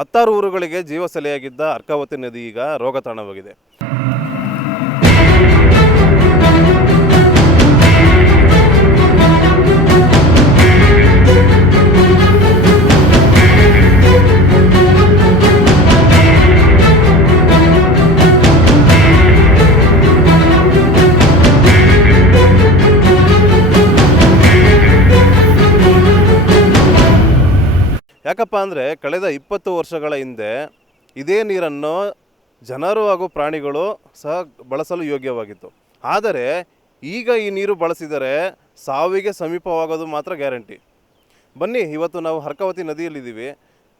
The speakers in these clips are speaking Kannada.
10 ಊರುಗಳಿಗೆ ಜೀವ ಸೆಲೆಯಾಗಿದ್ದ ಅರ್ಕಾವತಿ ನದಿ ಈಗ ರೋಗ ತಾಣವಾಗಿದೆ. ಯಾಕಪ್ಪ ಅಂದರೆ ಕಳೆದ 20 ವರ್ಷಗಳ ಹಿಂದೆ ಇದೇ ನೀರನ್ನು ಜನರು ಹಾಗೂ ಪ್ರಾಣಿಗಳು ಸಹ ಬಳಸಲು ಯೋಗ್ಯವಾಗಿತ್ತು. ಆದರೆ ಈಗ ಈ ನೀರು ಬಳಸಿದರೆ ಸಾವಿಗೆ ಸಮೀಪವಾಗೋದು ಮಾತ್ರ ಗ್ಯಾರಂಟಿ. ಬನ್ನಿ, ಇವತ್ತು ನಾವು ಅರ್ಕಾವತಿ ನದಿಯಲ್ಲಿದ್ದೀವಿ.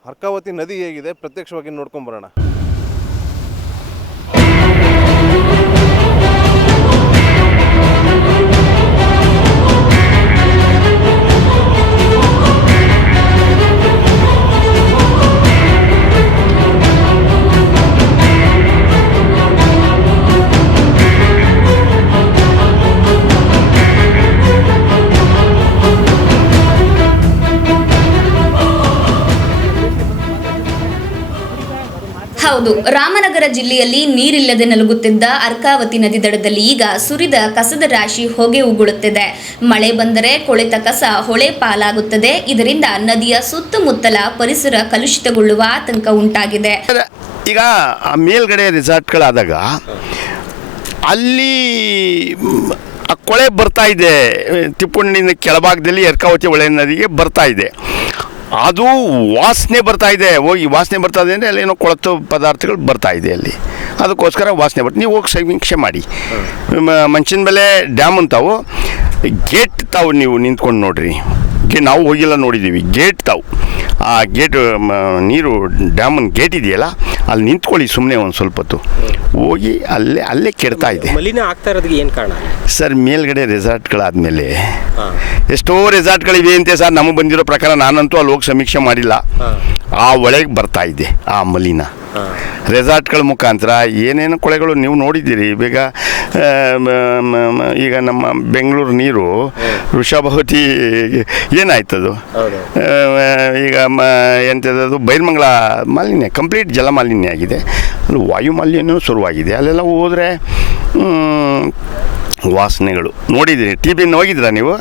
ಅರ್ಕಾವತಿ ನದಿ ಹೇಗಿದೆ ಪ್ರತ್ಯಕ್ಷವಾಗಿ ನೋಡ್ಕೊಂಬರೋಣ. ಹೌದು, ರಾಮನಗರ ಜಿಲ್ಲೆಯಲ್ಲಿ ನೀರಿಲ್ಲದೆ ನಲುಗುತ್ತಿದ್ದ ಅರ್ಕಾವತಿ ನದಿ ದಡದಲ್ಲಿ ಈಗ ಸುರಿದ ಕಸದ ರಾಶಿ ಹೊಗೆ ಉಗುಳುತ್ತಿದೆ. ಮಳೆ ಬಂದರೆ ಕೊಳೆತ ಕಸ ಹೊಳೆ ಪಾಲಾಗುತ್ತದೆ. ಇದರಿಂದ ನದಿಯ ಸುತ್ತಮುತ್ತಲ ಪರಿಸರ ಕಲುಷಿತಗೊಳ್ಳುವ ಆತಂಕ ಉಂಟಾಗಿದೆ. ಈಗ ಮೇಲ್ಗಡೆ ರೆಸಾರ್ಟ್ಗಳಾದಾಗ ಅಲ್ಲಿ ಕೊಳೆ ಬರ್ತಾ ಇದೆ, ತಿಪ್ಪಣ್ಣಿನ ಕೆಳಭಾಗದಲ್ಲಿ ಅರ್ಕಾವತಿ ಹೊಳೆ ನದಿಗೆ ಬರ್ತಾ ಇದೆ. ಅದು ವಾಸನೆ ಬರ್ತಾ ಇದೆ. ವಾಸನೆ ಬರ್ತಾ ಇದೆ ಅಂದರೆ ಅಲ್ಲೇನೋ ಕೊಳತು ಪದಾರ್ಥಗಳು ಬರ್ತಾ ಇದೆ ಅಲ್ಲಿ, ಅದಕ್ಕೋಸ್ಕರ ವಾಸನೆ ಬರ್ತದೆ. ನೀವು ಹೋಗಿ ಸಮೀಕ್ಷೆ ಮಾಡಿ. ಮಂಚಿನ ಬೆಲೆ ಡ್ಯಾಮ್ ಅಂತಾವು ಗೇಟ್ ತಾವು ನೀವು ನಿಂತ್ಕೊಂಡು ನೋಡಿರಿ. ನಾವು ಹೋಗಿಲ್ಲ, ನೋಡಿದ್ದೀವಿ ಗೇಟ್ ತಾವು. ಆ ಗೇಟ್ ನೀರು ಡ್ಯಾಮನ್ ಗೇಟ್ ಇದೆಯಲ್ಲ, ಅಲ್ಲಿ ನಿಂತ್ಕೊಳ್ಳಿ ಸುಮ್ಮನೆ ಒಂದು ಸ್ವಲ್ಪ ಹೊತ್ತು. ಹೋಗಿ ಅಲ್ಲೇ ಕೆಡ್ತಾ ಇದೆ. ಮಲಿನ ಆಗ್ತಾ ಇರೋದಕ್ಕೆ ಏನು ಕಾರಣ ಸರ್? ಮೇಲ್ಗಡೆ ರೆಸಾರ್ಟ್ಗಳಾದಮೇಲೆ ಎಷ್ಟೋ ರೆಸಾರ್ಟ್ಗಳಿವೆ ಅಂತೆ ಸರ್. ನಮಗೆ ಬಂದಿರೋ ಪ್ರಕಾರ, ನಾನಂತೂ ಅಲ್ಲಿ ಹೋಗಿ ಸಮೀಕ್ಷೆ ಮಾಡಿಲ್ಲ. ಆ ಒಳಗೆ ಬರ್ತಾ ಇದೆ ಆ ಮಲಿನ ರೆಸಾರ್ಟ್ಗಳ ಮುಖಾಂತರ. ಏನೇನು ಕೊಳೆಗಳು ನೀವು ನೋಡಿದ್ದೀರಿ. ಬೇಗ ಈಗ ನಮ್ಮ ಬೆಂಗಳೂರು ನೀರು ವೃಷಭಾವತಿ ಏನಾಯ್ತದು, ಈಗ ಎಂಥದ್ದು ಬೈರ್ಮಂಗಲ ಮಾಲಿನ್ಯ ಕಂಪ್ಲೀಟ್ ಜಲ ಮಾಲಿನ್ಯ ಆಗಿದೆ. ಅಲ್ಲಿ ವಾಯು ಮಾಲಿನ್ಯವೂ ಶುರುವಾಗಿದೆ. ಅಲ್ಲೆಲ್ಲ ಹೋದರೆ ವಾಸನೆಗಳು ನೋಡಿದ್ದೀರಿ. ಟಿ ವಿಯನ್ನು ಹೋಗಿದ್ರಾ ನೀವು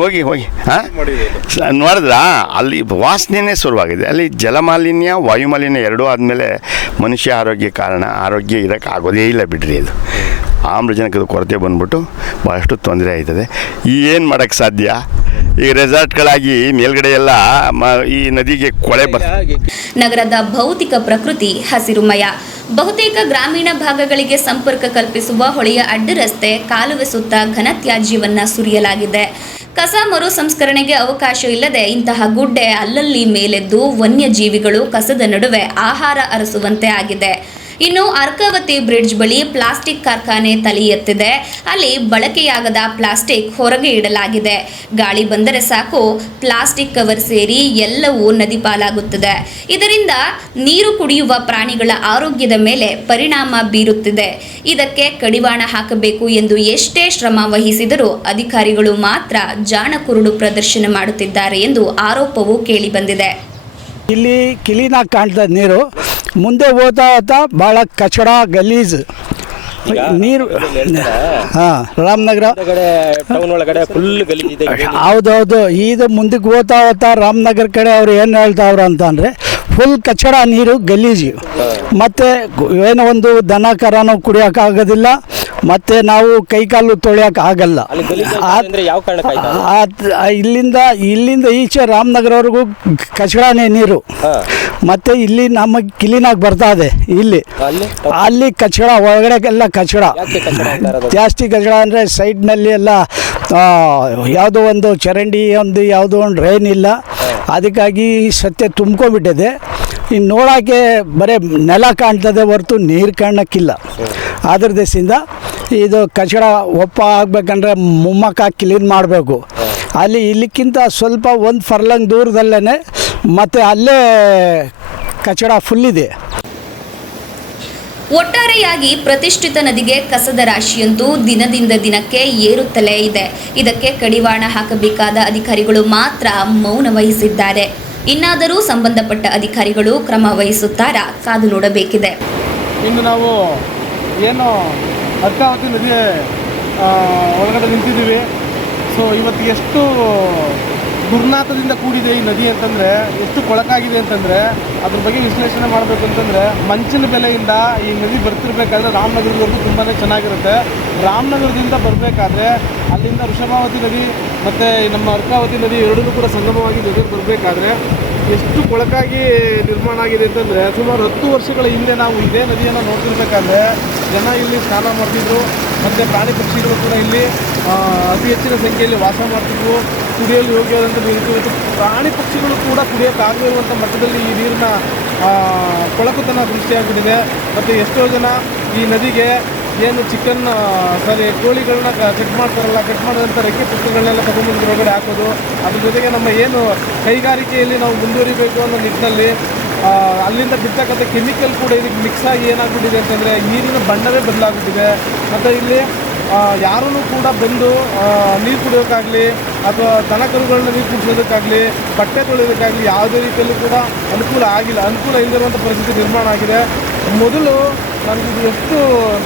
ಹೋಗಿ ಹಾಂ ನೋಡಿದ್ರಾ? ಅಲ್ಲಿ ವಾಸನೆಯೇ ಶುರುವಾಗಿದೆ. ಅಲ್ಲಿ ಜಲಮಾಲಿನ್ಯ ವಾಯುಮಾಲಿನ್ಯ ಎರಡೂ ಆದಮೇಲೆ ಮನುಷ್ಯ ಆರೋಗ್ಯ ಕಾರಣ. ಆರೋಗ್ಯ ಇರೋಕ್ಕೆ ಆಗೋದೇ ಇಲ್ಲ ಬಿಡ್ರಿ. ಅದು ಆಮ್ಲಜನಕದ ಕೊರತೆ ಬಂದ್ಬಿಟ್ಟು ಭಾಳಷ್ಟು ತೊಂದರೆ ಆಯ್ತದೆ. ಏನು ಮಾಡೋಕ್ಕೆ ಸಾಧ್ಯ? ಈ ರೆಸಾರ್ಟ್ಗಳಾಗಿ ಮೇಲ್ಗಡೆ ಎಲ್ಲ ಈ ನದಿಗೆ ಕೊಳೆ ನಗರದ ಭೌತಿಕ ಪ್ರಕೃತಿ ಹಸಿರುಮಯ. ಬಹುತೇಕ ಗ್ರಾಮೀಣ ಭಾಗಗಳಿಗೆ ಸಂಪರ್ಕ ಕಲ್ಪಿಸುವ ಹೊಳೆಯ ಅಡ್ಡರಸ್ತೆ, ಕಾಲುವೆ ಸುತ್ತ ಘನತ್ಯಾಜ್ಯವನ್ನ ಸುರಿಯಲಾಗಿದೆ. ಕಸ ಮರು ಸಂಸ್ಕರಣೆಗೆ ಅವಕಾಶ ಇಲ್ಲದೆ ಇಂತಹ ಗುಡ್ಡೆ ಅಲ್ಲಲ್ಲಿ ಮೇಲೆದ್ದು ವನ್ಯಜೀವಿಗಳು ಕಸದ ನಡುವೆ ಆಹಾರ ಅರಸುವಂತೆ ಆಗಿದೆ. ಇನ್ನು ಅರ್ಕಾವತಿ ಬ್ರಿಡ್ಜ್ ಬಳಿ ಪ್ಲಾಸ್ಟಿಕ್ ಕಾರ್ಖಾನೆ ತಲೆ ಎತ್ತಿದೆ. ಅಲ್ಲಿ ಬಳಕೆಯಾಗದ ಪ್ಲಾಸ್ಟಿಕ್ ಹೊರಗೆ ಇಡಲಾಗಿದೆ. ಗಾಳಿ ಬಂದರೆ ಸಾಕು ಪ್ಲಾಸ್ಟಿಕ್ ಕವರ್ ಸೇರಿ ಎಲ್ಲವೂ ನದಿ ಪಾಲಾಗುತ್ತದೆ. ಇದರಿಂದ ನೀರು ಕುಡಿಯುವ ಪ್ರಾಣಿಗಳ ಆರೋಗ್ಯದ ಮೇಲೆ ಪರಿಣಾಮ ಬೀರುತ್ತಿದೆ. ಇದಕ್ಕೆ ಕಡಿವಾಣ ಹಾಕಬೇಕು ಎಂದು ಎಷ್ಟೇ ಶ್ರಮ ವಹಿಸಿದರೂ ಅಧಿಕಾರಿಗಳು ಮಾತ್ರ ಜಾಣಕುರುಡು ಪ್ರದರ್ಶನ ಮಾಡುತ್ತಿದ್ದಾರೆ ಎಂದು ಆರೋಪವೂ ಕೇಳಿಬಂದಿದೆ. ಇಲ್ಲಿ ಕ್ಲೀನಾಗಿ ಕಾಣ್ತದೆ ನೀರು. ಮುಂದೆ ಹೋಗ್ತಾ ಭಾಳ ಕಚಡ ಗಲೀಜು ನೀರು. ಹಾಂ, ರಾಮನಗರ ಟೌನ್ ಒಳಗಡೆ ಫುಲ್ ಗಲೀಜಿದೆ. ಹೌದೌದು. ಇದು ಮುಂದಕ್ಕೆ ಹೋಗ್ತಾ ರಾಮನಗರ ಕಡೆ ಅವ್ರು ಏನು ಹೇಳ್ತಾವ್ರ ಅಂತಂದರೆ ಫುಲ್ ಕಚಡ ನೀರು, ಗಲೀಜು. ಮತ್ತು ಏನೋ ಒಂದು ದನ ಕರನೂ ಕುಡಿಯೋಕ್ಕಾಗೋದಿಲ್ಲ, ಮತ್ತು ನಾವು ಕೈಕಾಲು ತೊಳೆಯೋಕೆ ಆಗಲ್ಲ. ಇಲ್ಲಿಂದ ಈಚೆ ರಾಮನಗರವರೆಗೂ ಕಚಡನೇ ನೀರು. ಮತ್ತು ಇಲ್ಲಿ ನಮಗೆ ಕ್ಲೀನಾಗಿ ಬರ್ತಾ ಇದೆ. ಅಲ್ಲಿ ಕಚಡ, ಒಳಗಡೆಗೆಲ್ಲ ಕಚಡ ಜಾಸ್ತಿ. ಕಚಡ ಅಂದರೆ ಸೈಡ್ನಲ್ಲಿ ಎಲ್ಲ ಯಾವುದೋ ಒಂದು ಚರಂಡಿ, ಯಾವುದೋ ಒಂದು ಡ್ರೈನ್ ಇಲ್ಲ. ಅದಕ್ಕಾಗಿ ಸತ್ಯ ತುಂಬ್ಕೊಂಡ್ಬಿಟ್ಟಿದೆ. ಇನ್ನು ನೋಡೋಕ್ಕೆ ಬರೀ ನೆಲ ಕಾಣ್ತದೆ ಹೊರತು ನೀರು ಕಾಣೋಕ್ಕಿಲ್ಲ. ಅದ್ರ ದೇಶದಿಂದ ಇದು ಕಚಡ ಒಪ್ಪ ಆಗಬೇಕಂದ್ರೆ ಮುಮ್ಮಕ್ಕ ಕ್ಲೀನ್ ಮಾಡಬೇಕು. ಇಲ್ಲಿಕ್ಕಿಂತ ಸ್ವಲ್ಪ ಒಂದು ಫರ್ಲಂಗ್ ದೂರದಲ್ಲೇ ಮತ್ತು ಅಲ್ಲೇ ಕಚಡ ಫುಲ್ ಇದೆ. ಒಟ್ಟಾರೆಯಾಗಿ ಪ್ರತಿಷ್ಠಿತ ನದಿಗೆ ಕಸದ ರಾಶಿಯಂತೂ ದಿನದಿಂದ ದಿನಕ್ಕೆ ಏರುತ್ತಲೇ ಇದೆ. ಇದಕ್ಕೆ ಕಡಿವಾಣ ಹಾಕಬೇಕಾದ ಅಧಿಕಾರಿಗಳು ಮಾತ್ರ ಮೌನ ವಹಿಸಿದ್ದಾರೆ. ಇನ್ನಾದರೂ ಸಂಬಂಧಪಟ್ಟ ಅಧಿಕಾರಿಗಳು ಕ್ರಮ ವಹಿಸುತ್ತಾರಾ ಕಾದು ನೋಡಬೇಕಿದೆ. ಇಂದು ನಾವು ಏನು ಅರ್ಕಾವತಿ ನದಿ ಒಳಗಡೆ ನಿಂತಿದ್ದೀವಿ. ಸೊ ಇವತ್ತು ಎಷ್ಟು ದುರ್ನಾಥದಿಂದ ಕೂಡಿದೆ ಈ ನದಿ ಅಂತಂದರೆ, ಎಷ್ಟು ಕೊಳಕಾಗಿದೆ ಅಂತಂದರೆ ಅದ್ರ ಬಗ್ಗೆ ವಿಶ್ಲೇಷಣೆ ಮಾಡಬೇಕು ಅಂತಂದರೆ, ಮಂಚಿನ ಬೆಲೆಯಿಂದ ಈ ನದಿ ಬರ್ತಿರ್ಬೇಕಾದ್ರೆ ರಾಮನಗರದವರೆಗೂ ತುಂಬಾ ಚೆನ್ನಾಗಿರುತ್ತೆ. ರಾಮನಗರದಿಂದ ಬರಬೇಕಾದ್ರೆ ಅಲ್ಲಿಂದ ವೃಷಭಾವತಿ ನದಿ ಮತ್ತು ನಮ್ಮ ಅರ್ಕಾವತಿ ನದಿ ಎರಡೂ ಕೂಡ ಸಂಗಮವಾಗಿ ನದಿಗೆ ಬರಬೇಕಾದ್ರೆ ಎಷ್ಟು ಕೊಳಕಾಗಿ ನಿರ್ಮಾಣ ಆಗಿದೆ ಅಂತಂದರೆ, ಸುಮಾರು 10 ವರ್ಷಗಳ ಹಿಂದೆ ನಾವು ಇದೇ ನದಿಯನ್ನು ನೋಡ್ತಿರ್ಬೇಕಾದ್ರೆ ಜನ ಇಲ್ಲಿ ಸ್ನಾನ ಮಾಡ್ತಿದ್ರು ಮತ್ತು ಪ್ರಾಣಿ ಪಕ್ಷಿಗಳು ಕೂಡ ಇಲ್ಲಿ ಅತಿ ಹೆಚ್ಚಿನ ಸಂಖ್ಯೆಯಲ್ಲಿ ವಾಸ ಮಾಡ್ತಿದ್ವು. ಕುಡಿಯಲು ಯೋಗ್ಯವಾದಂಥ ನೀರು, ಪ್ರಾಣಿ ಪಕ್ಷಿಗಳು ಕೂಡ ಕುಡಿಯೋಕ್ಕಾಗದೇ ಇರುವಂಥ ಮಟ್ಟದಲ್ಲಿ ಈ ನೀರಿನ ಕೊಳಕುತನ ಸೃಷ್ಟಿಯಾಗ್ಬಿಟ್ಟಿದೆ. ಮತ್ತು ಎಷ್ಟೋ ಜನ ಈ ನದಿಗೆ ಏನು ಕೋಳಿಗಳನ್ನ ಕಟ್ ಮಾಡ್ತಾರಲ್ಲ, ಕಟ್ ಮಾಡಿದಂಥ ರೆಕ್ಕೆ ಪುಕ್ಕಗಳನ್ನೆಲ್ಲ ತಗೊಂಬಂದು ಹೊರಗಡೆ ಹಾಕೋದು. ಅದ್ರ ಜೊತೆಗೆ ನಮ್ಮ ಏನು ಕೈಗಾರಿಕೆಯಲ್ಲಿ ನಾವು ಮುಂದುವರಿಬೇಕು ಅನ್ನೋ ನಿಟ್ಟಿನಲ್ಲಿ ಅಲ್ಲಿಂದ ಬಿಡ್ತಕ್ಕಂಥ ಕೆಮಿಕಲ್ ಕೂಡ ಇದಕ್ಕೆ ಮಿಕ್ಸ್ ಆಗಿ ಏನಾಗ್ಬಿಟ್ಟಿದೆ ಅಂತಂದರೆ ನೀರಿನ ಬಣ್ಣವೇ ಬದಲಾಗ್ಬಿಟ್ಟಿದೆ. ಮತ್ತು ಇಲ್ಲಿ ಯಾರೂ ಕೂಡ ಬಂದು ನೀರು ಕುಡಿಯೋಕ್ಕಾಗಲಿ ಅಥವಾ ದನ ಕರುಗಳನ್ನ ನೀರು ಕುಡಿಸೋದಕ್ಕಾಗಲಿ ಬಟ್ಟೆ ತೊಳೆಯೋದಕ್ಕಾಗಲಿ ಯಾವುದೇ ರೀತಿಯಲ್ಲೂ ಕೂಡ ಅನುಕೂಲ ಇಲ್ಲದಿರುವಂಥ ಪರಿಸ್ಥಿತಿ ನಿರ್ಮಾಣ ಆಗಿದೆ. ಮೊದಲು ನನಗಿದು ಎಷ್ಟು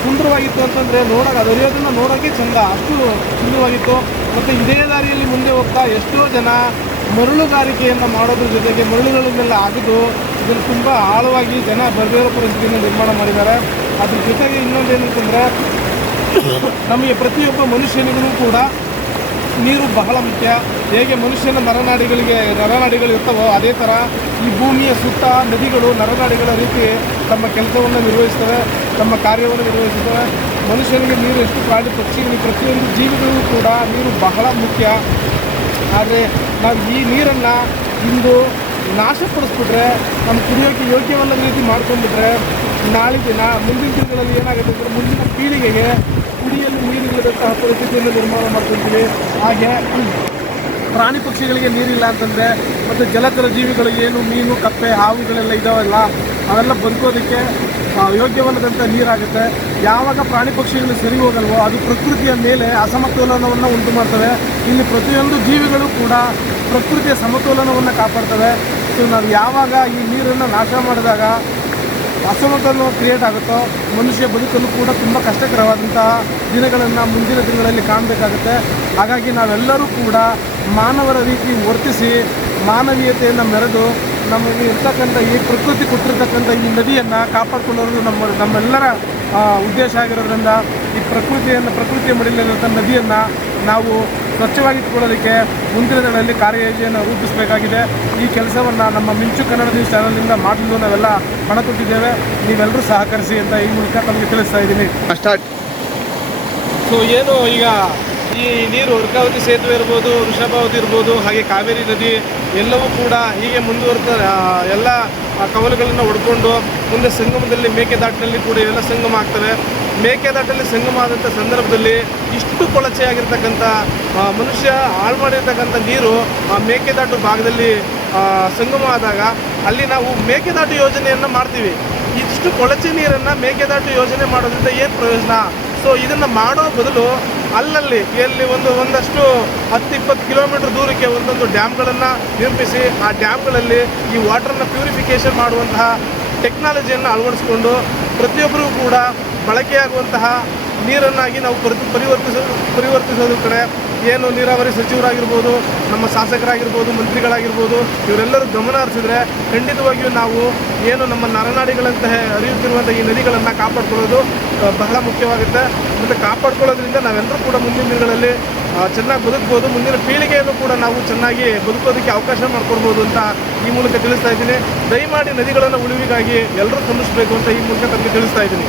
ಸುಂದರವಾಗಿತ್ತು ಅಂತಂದರೆ ಅದರಿಯೋದನ್ನು ನೋಡೋಕ್ಕೆ ಚೆಂದ, ಅಷ್ಟು ಸುಂದರವಾಗಿತ್ತು. ಮತ್ತು ಇದೇ ದಾರಿಯಲ್ಲಿ ಮುಂದೆ ಹೋಗ್ತಾ ಎಷ್ಟೋ ಜನ ಮರಳುಗಾರಿಕೆಯನ್ನು ಮಾಡೋದ್ರ ಜೊತೆಗೆ ಮರಳುಗಳನ್ನೆಲ್ಲ ಅಗೆದು ಇದನ್ನು ತುಂಬ ಆಳವಾಗಿ ಜನ ಬರಬೇರೋ ಪರಿಸ್ಥಿತಿಯನ್ನು ನಿರ್ಮಾಣ ಮಾಡಿದ್ದಾರೆ. ಅದ್ರ ಜೊತೆಗೆ ಇನ್ನೊಂದೇನಂತಂದರೆ, ನಮಗೆ ಪ್ರತಿಯೊಬ್ಬ ಮನುಷ್ಯನಿಗೂ ಕೂಡ ನೀರು ಬಹಳ ಮುಖ್ಯ. ಹೇಗೆ ಮನುಷ್ಯನ ನರನಾಡಿಗಳು ಇರ್ತವೋ ಅದೇ ಥರ ಈ ಭೂಮಿಯ ಸುತ್ತ ನದಿಗಳು ನರನಾಡಿಗಳ ರೀತಿ ತಮ್ಮ ಕೆಲಸವನ್ನು ನಿರ್ವಹಿಸ್ತವೆ, ತಮ್ಮ ಕಾರ್ಯವನ್ನು ನಿರ್ವಹಿಸುತ್ತವೆ. ಮನುಷ್ಯನಿಗೆ ನೀರು ಎಷ್ಟು, ಪ್ರಾಣಿ ಪಕ್ಷಿಗಳಿಗೆ, ಪ್ರತಿಯೊಂದು ಜೀವಿಗಳಿಗೂ ಕೂಡ ನೀರು ಬಹಳ ಮುಖ್ಯ. ಆದರೆ ನಾವು ಈ ನೀರನ್ನು ಇಂದು ನಾಶಪಡಿಸ್ಬಿಟ್ರೆ, ನಮ್ಮ ಕುಡಿಯೋಕ್ಕೆ ಯೋಗ್ಯವಲ್ಲದ ರೀತಿ ಮಾಡ್ಕೊಂಡ್ಬಿಟ್ರೆ ಮುಂದಿನ ದಿನಗಳಲ್ಲಿ ಏನಾಗುತ್ತೆ ಅಂದರೆ ಮುಂದಿನ ಪೀಳಿಗೆಗೆ ಕುಡಿಯಲು ನೀರಿಲ್ಲದಂತಹ ಪರಿಸ್ಥಿತಿಯನ್ನು ನಿರ್ಮಾಣ ಮಾಡ್ಕೊಳ್ತೀವಿ. ಹಾಗೆ ಪ್ರಾಣಿ ಪಕ್ಷಿಗಳಿಗೆ ನೀರಿಲ್ಲ ಅಂತಂದರೆ ಮತ್ತು ಜಲಚರ ಜೀವಿಗಳು ಏನು ಮೀನು, ಕಪ್ಪೆ, ಹಾವುಗಳೆಲ್ಲ ಇದಾವಲ್ಲ ಅವೆಲ್ಲ ಬದುಕೋದಕ್ಕೆ ಯೋಗ್ಯವಲ್ಲದಂಥ ನೀರಾಗುತ್ತೆ. ಯಾವಾಗ ಪ್ರಾಣಿ ಪಕ್ಷಿಗಳು ಸರಿ ಹೋಗಲ್ವೋ ಅದು ಪ್ರಕೃತಿಯ ಮೇಲೆ ಅಸಮತೋಲನವನ್ನು ಉಂಟು ಮಾಡ್ತವೆ. ಇಲ್ಲಿ ಪ್ರತಿಯೊಂದು ಜೀವಿಗಳು ಕೂಡ ಪ್ರಕೃತಿಯ ಸಮತೋಲನವನ್ನು ಕಾಪಾಡ್ತವೆ. ಸೊ ನಾವು ಯಾವಾಗ ಈ ನೀರನ್ನು ನಾಶ ಮಾಡಿದಾಗ ಅಸಮತೋಲನ ಕ್ರಿಯೇಟ್ ಆಗುತ್ತೋ ಮನುಷ್ಯ ಬದುಕಲು ಕೂಡ ತುಂಬ ಕಷ್ಟಕರವಾದಂತಹ ದಿನಗಳನ್ನು ಮುಂದಿನ ದಿನಗಳಲ್ಲಿ ಕಾಣಬೇಕಾಗುತ್ತೆ. ಹಾಗಾಗಿ ನಾವೆಲ್ಲರೂ ಕೂಡ ಮಾನವರ ರೀತಿ ವರ್ತಿಸಿ ಮಾನವೀಯತೆಯನ್ನು ಮೆರೆದು ನಮಗೆ ಇರ್ತಕ್ಕಂಥ ಈ ಪ್ರಕೃತಿ ಕೊಟ್ಟಿರ್ತಕ್ಕಂಥ ಈ ನದಿಯನ್ನು ಕಾಪಾಡಿಕೊಳ್ಳೋದು ನಮ್ಮೆಲ್ಲರ ಉದ್ದೇಶ ಆಗಿರೋದ್ರಿಂದ ಈ ಪ್ರಕೃತಿಯ ಮಡಿಲಿರುವಂಥ ನದಿಯನ್ನು ನಾವು ಸ್ವಚ್ಛವಾಗಿಟ್ಕೊಳ್ಳೋದಕ್ಕೆ ಮುಂದಿನ ದಿನಗಳಲ್ಲಿ ಕಾರ್ಯಯೋಜನೆಯನ್ನು ರೂಪಿಸಬೇಕಾಗಿದೆ. ಈ ಕೆಲಸವನ್ನು ನಮ್ಮ ಮಿಂಚು ಕನ್ನಡ ನ್ಯೂಸ್ ಚಾನಲ್ನಿಂದ ಮಾಡಲು ನಾವೆಲ್ಲ ಪಣ ತೊಟ್ಟಿದ್ದೇವೆ. ನೀವೆಲ್ಲರೂ ಸಹಕರಿಸಿ ಅಂತ ಈ ಮೂಲಕ ತಮಗೆ ತಿಳಿಸ್ತಾ ಇದ್ದೀನಿ. ಸೊ ಏನು ಈಗ ಈ ನೀರು ಅರ್ಕಾವತಿ ಸೇತುವೆ ಇರ್ಬೋದು, ವೃಷಭಾವತಿ ಇರ್ಬೋದು, ಹಾಗೆ ಕಾವೇರಿ ನದಿ ಎಲ್ಲವೂ ಕೂಡ ಹೀಗೆ ಮುಂದುವರೆದ ಎಲ್ಲ ಕವಲುಗಳನ್ನು ಹೊಡ್ಕೊಂಡು ಮುಂದೆ ಸಂಗಮದಲ್ಲಿ ಮೇಕೆದಾಟಿನಲ್ಲಿ ಕೂಡ ಇವೆಲ್ಲ ಸಂಗಮ ಆಗ್ತವೆ. ಮೇಕೆದಾಟಲ್ಲಿ ಸಂಗಮ ಆದಂಥ ಸಂದರ್ಭದಲ್ಲಿ ಇಷ್ಟು ಕೊಳಚೆಯಾಗಿರ್ತಕ್ಕಂಥ ಮನುಷ್ಯ ಹಾಳು ಮಾಡಿರ್ತಕ್ಕಂಥ ನೀರು ಆ ಮೇಕೆದಾಟು ಭಾಗದಲ್ಲಿ ಸಂಗಮ ಆದಾಗ ಅಲ್ಲಿ ನಾವು ಮೇಕೆದಾಟು ಯೋಜನೆಯನ್ನು ಮಾಡ್ತೀವಿ. ಇಷ್ಟು ಕೊಳಚೆ ನೀರನ್ನು ಮೇಕೆದಾಟು ಯೋಜನೆ ಮಾಡೋದ್ರಿಂದ ಏನು ಪ್ರಯೋಜನ? ಸೊ ಇದನ್ನು ಮಾಡೋ ಬದಲು ಅಲ್ಲಲ್ಲಿ ಎಲ್ಲಿ ಒಂದಷ್ಟು 10-20 ಕಿಲೋಮೀಟರ್ ದೂರಕ್ಕೆ ಒಂದೊಂದು ಡ್ಯಾಮ್ಗಳನ್ನು ನಿರ್ಮಿಸಿ ಆ ಡ್ಯಾಮ್ಗಳಲ್ಲಿ ಈ ವಾಟರನ್ನು ಪ್ಯೂರಿಫಿಕೇಷನ್ ಮಾಡುವಂತಹ ಟೆಕ್ನಾಲಜಿಯನ್ನು ಅಳವಡಿಸ್ಕೊಂಡು ಪ್ರತಿಯೊಬ್ಬರಿಗೂ ಕೂಡ ಬಳಕೆಯಾಗುವಂತಹ ನೀರನ್ನಾಗಿ ನಾವು ಪರಿವರ್ತಿಸೋದ್ರ ಕಡೆ ಏನು ನೀರಾವರಿ ಸಚಿವರಾಗಿರ್ಬೋದು, ನಮ್ಮ ಶಾಸಕರಾಗಿರ್ಬೋದು, ಮಂತ್ರಿಗಳಾಗಿರ್ಬೋದು ಇವರೆಲ್ಲರೂ ಗಮನ ಹರಿಸಿದ್ರೆ ಖಂಡಿತವಾಗಿಯೂ ನಾವು ಏನು ನಮ್ಮ ನರನಾಡಿಗಳಂತಹ ಹರಿಯುತ್ತಿರುವಂಥ ಈ ನದಿಗಳನ್ನು ಕಾಪಾಡ್ಕೊಳ್ಳೋದು ಬಹಳ ಮುಖ್ಯವಾಗುತ್ತೆ. ಮತ್ತು ಕಾಪಾಡ್ಕೊಳ್ಳೋದ್ರಿಂದ ನಾವೆಲ್ಲರೂ ಕೂಡ ಮುಂದಿನ ದಿನಗಳಲ್ಲಿ ಚೆನ್ನಾಗಿ ಬದುಕ್ಬೋದು, ಮುಂದಿನ ಪೀಳಿಗೆಯನ್ನು ಕೂಡ ನಾವು ಚೆನ್ನಾಗಿ ಬದುಕೋದಕ್ಕೆ ಅವಕಾಶ ಮಾಡಿಕೊಡ್ಬೋದು ಅಂತ ಈ ಮೂಲಕ ತಿಳಿಸ್ತಾ ಇದ್ದೀನಿ. ದಯಮಾಡಿ ನದಿಗಳನ್ನು ಉಳಿವಿಗಾಗಿ ಎಲ್ಲರೂ ಶ್ರಮಿಸಬೇಕು ಅಂತ ಈ ಮೂಲಕ ತಮಗೆ ತಿಳಿಸ್ತಾ ಇದ್ದೀನಿ.